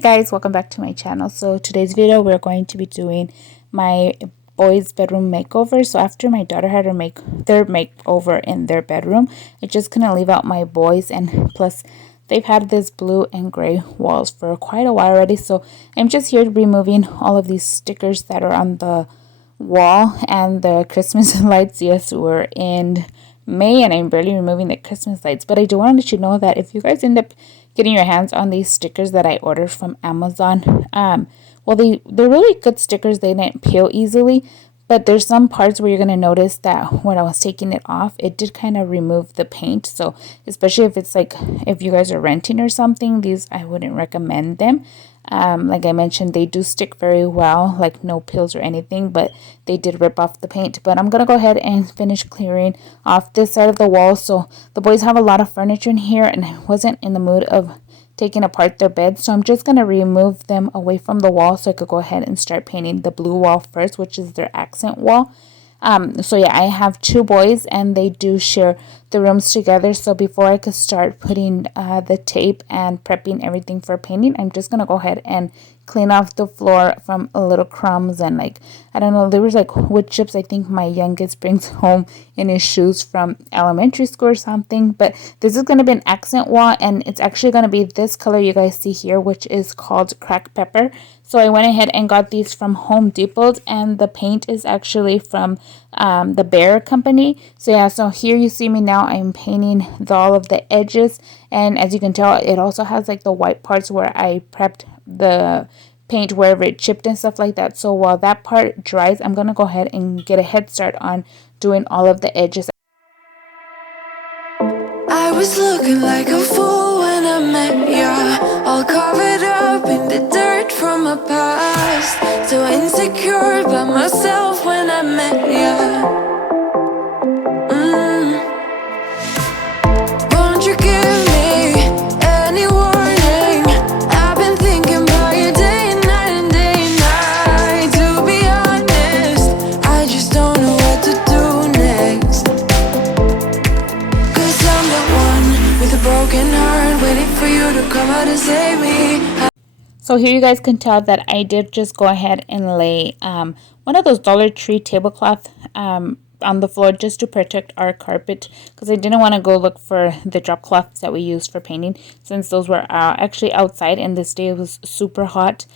guys, welcome back to my channel. So today's video we're going to be doing my boys bedroom makeover. So after my daughter had their makeover in their bedroom, I just couldn't leave out my boys, and plus they've had this blue and gray walls for quite a while already. So I'm just here removing all of these stickers that are on the wall and the Christmas lights. Yes, we're in May and I'm barely removing the Christmas lights, but I do want to let you know that if you guys end up getting your hands on these stickers that I ordered from Amazon, well, they're really good stickers. They didn't peel easily, but there's some parts where you're going to notice that when I was taking it off, it did kind of remove the paint. So especially if it's like if you guys are renting or something, these I wouldn't recommend them. Like I mentioned, they do stick very well, like no peels or anything, but they did rip off the paint. But I'm gonna go ahead and finish clearing off this side of the wall. So the boys have a lot of furniture in here, and I wasn't in the mood of taking apart their bed, so I'm just gonna remove them away from the wall so I could go ahead and start painting the blue wall first, which is their accent wall. So yeah, I have two boys and they do share the rooms together. So before I could start putting the tape and prepping everything for painting, I'm just gonna go ahead and clean off the floor from little crumbs and like, I don't know, there was like wood chips I think my youngest brings home in his shoes from elementary school or something. But this is gonna be an accent wall, and it's actually gonna be this color you guys see here, which is called cracked pepper. So I went ahead and got these from Home Depot, and the paint is actually from the Bear company. So yeah, so here you see me now, I'm painting all of the edges, and as you can tell, it also has like the white parts where I prepped the paint wherever it chipped and stuff like that. So while that part dries, I'm gonna go ahead and get a head start on doing all of the edges. I was looking like a fool when I met ya, all covered up in the dirt from my past. So insecure by myself when I met ya. Won't you give me any warning? I've been thinking about you day and night and day and night. To be honest, I just don't know what to do next. Cause I'm the one with a broken heart, waiting for you to come out and save me. So here you guys can tell that I did just go ahead and lay one of those Dollar Tree tablecloth on the floor just to protect our carpet, because I didn't want to go look for the drop cloths that we use for painting, since those were actually outside and this day was super hot.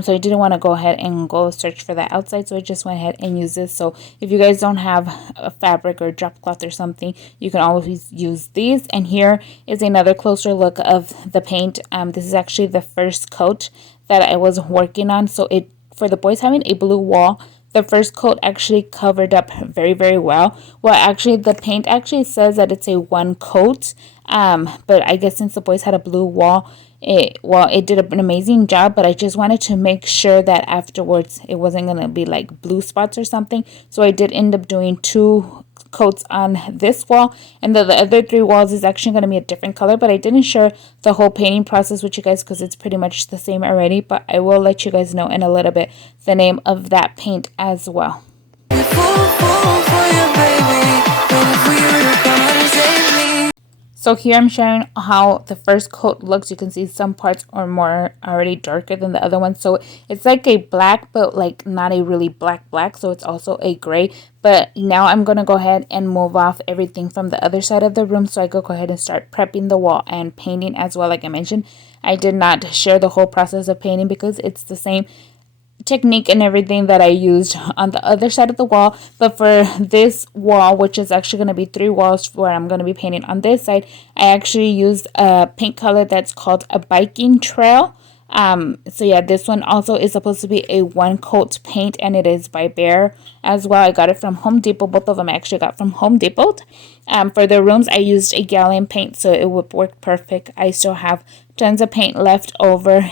So I didn't want to go ahead and go search for that outside, so I just went ahead and used this. So if you guys don't have a fabric or drop cloth or something, you can always use these. And here is another closer look of the paint. This is actually the first coat that I was working on. So it, for the boys having a blue wall, the first coat actually covered up very well. Well, actually the paint actually says that it's a one coat, but I guess since the boys had a blue wall, it did an amazing job. But I just wanted to make sure that afterwards it wasn't gonna be like blue spots or something, so I did end up doing two coats on this wall, and the other three walls is actually going to be a different color. But I didn't share the whole painting process with you guys because it's pretty much the same already, but I will let you guys know in a little bit the name of that paint as well. So here I'm showing how the first coat looks. You can see some parts are more already darker than the other ones. So it's like a black, but like not a really black. So it's also a gray. But now I'm going to go ahead and move off everything from the other side of the room, so I could go ahead and start prepping the wall and painting as well. Like I mentioned, I did not share the whole process of painting because it's the same technique and everything that I used on the other side of the wall. But for this wall, which is actually going to be three walls where I'm going to be painting on this side, I actually used a paint color that's called a biking trail. So yeah, this one also is supposed to be a one coat paint, and it is by Bear as well. I got it from Home Depot. Both of them I actually got from Home Depot. For the rooms, I used a gallon paint, so it would work perfect. I still have tons of paint left over.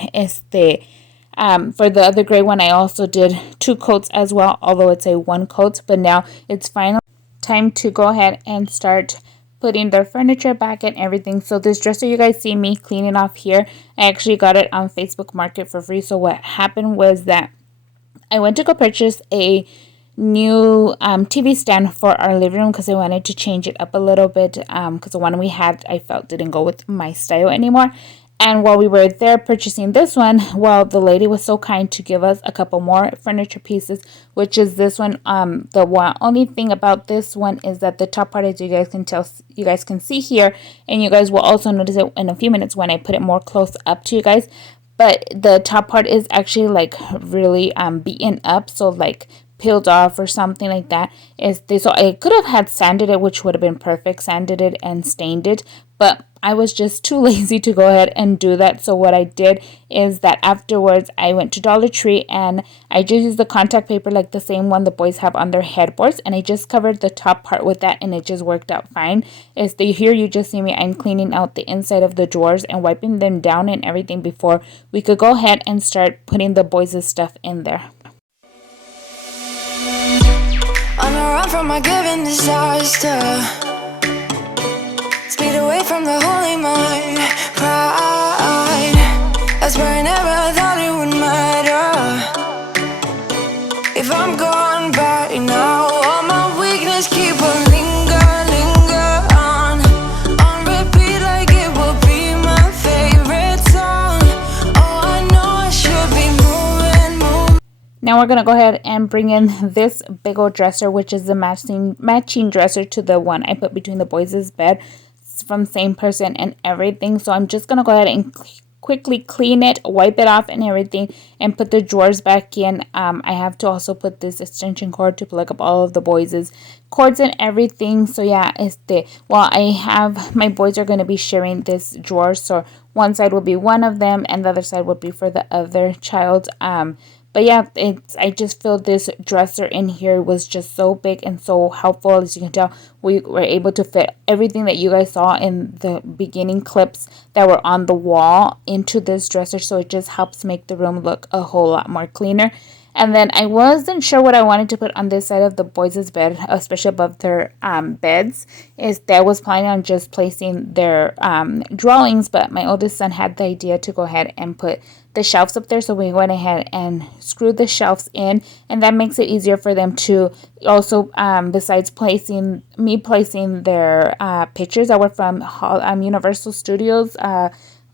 For the other gray one, I also did two coats as well, although it's a one coat. But now it's finally time to go ahead and start putting their furniture back and everything. So this dresser you guys see me cleaning off here, I actually got it on Facebook Market for free. So what happened was that I went to go purchase a new TV stand for our living room because I wanted to change it up a little bit, because the one we had I felt didn't go with my style anymore. And while we were there purchasing this one, well, the lady was so kind to give us a couple more furniture pieces, which is this one. The one only thing about this one is that the top part, as you guys can see here, and you guys will also notice it in a few minutes when I put it more close up to you guys. But the top part is actually like really beaten up, so like peeled off or something like that. So I could have had sanded it, which would have been perfect, sanded it and stained it, but I was just too lazy to go ahead and do that. So what I did is that afterwards I went to Dollar Tree and I just used the contact paper, like the same one the boys have on their headboards, and I just covered the top part with that, and it just worked out fine. Here you just see me, I'm cleaning out the inside of the drawers and wiping them down and everything before we could go ahead and start putting the boys' stuff in there. On a run from my given disaster, speed away from the holy mind, pride. That's where I never thought it would matter. If I'm gone by now, all my weakness keep on linger on repeat like it will be my favorite song. Oh, I know I should be moving. Now we're gonna go ahead and bring in this big old dresser, which is the matching dresser to the one I put between the boys' bed. It's from the same person and everything. So I'm just gonna go ahead and quickly clean it, wipe it off and everything, and put the drawers back in. I have to also put this extension cord to plug up all of the boys' cords and everything. So yeah, I have, my boys are going to be sharing this drawer, so one side will be one of them and the other side would be for the other child. But yeah, I just feel this dresser in here was just so big and so helpful. As you can tell, we were able to fit everything that you guys saw in the beginning clips that were on the wall into this dresser. So it just helps make the room look a whole lot more cleaner. And then I wasn't sure what I wanted to put on this side of the boys' bed, especially above their beds. I was planning on just placing their drawings, but my oldest son had the idea to go ahead and put the shelves up there. So we went ahead and screwed the shelves in, and that makes it easier for them to also, besides placing their pictures that were from Universal Studios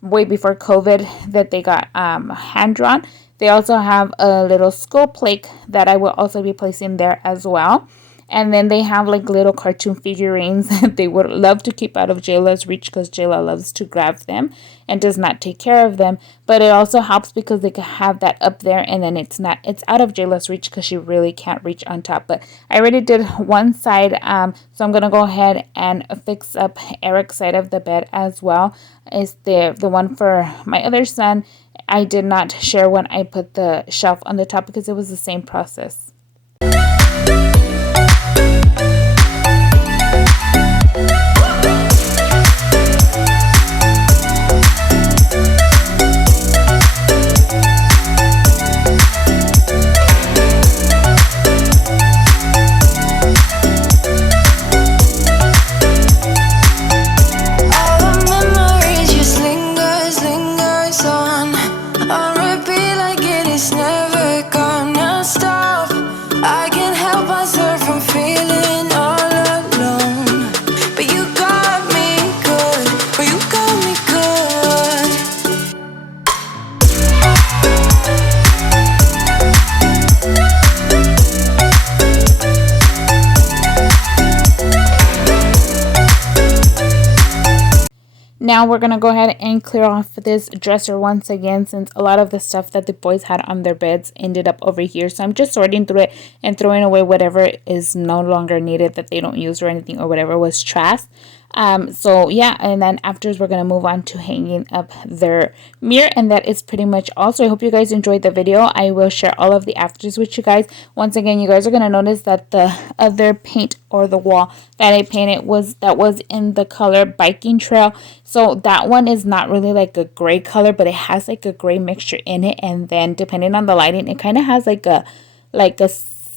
way before COVID that they got hand drawn. They also have a little skull plate that I will also be placing there as well. And then they have like little cartoon figurines that they would love to keep out of Jayla's reach, because Jayla loves to grab them and does not take care of them. But it also helps because they can have that up there, and then it's out of Jayla's reach because she really can't reach on top. But I already did one side, so I'm gonna go ahead and fix up Eric's side of the bed as well. Is the one for my other son. I did not share when I put the shelf on the top because it was the same process. Now we're going to go ahead and clear off this dresser once again, since a lot of the stuff that the boys had on their beds ended up over here. So I'm just sorting through it and throwing away whatever is no longer needed that they don't use or anything, or whatever was trash. So yeah, and then afterwards we're going to move on to hanging up their mirror, and that is pretty much all. So I hope you guys enjoyed the video. I will share all of the afters with you guys. Once again, you guys are going to notice that the other paint or the wall that I painted was in the color Biking Trail. So that one is not really like a gray color, but it has like a gray mixture in it, and then depending on the lighting, it kind of has like a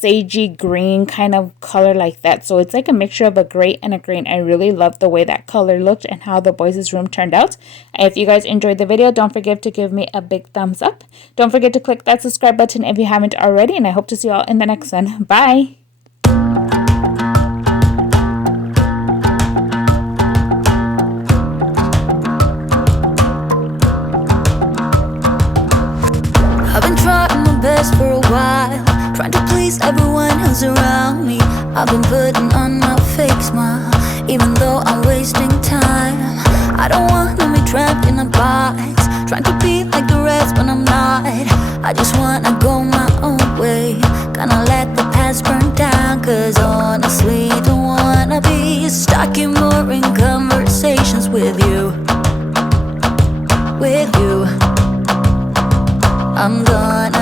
sagey green kind of color like that. So it's like a mixture of a gray and a green. I really love the way that color looked and how the boys' room turned out. If you guys enjoyed the video, don't forget to give me a big thumbs up. Don't forget to click that subscribe button if you haven't already, and I hope to see you all in the next one. Bye! putting on a fake smile, even though I'm wasting time. I don't wanna be trapped in a box, trying to be like the rest when I'm not. I just wanna go my own way, gonna let the past burn down. Cause honestly, don't wanna be stuck in boring conversations with you. I'm gonna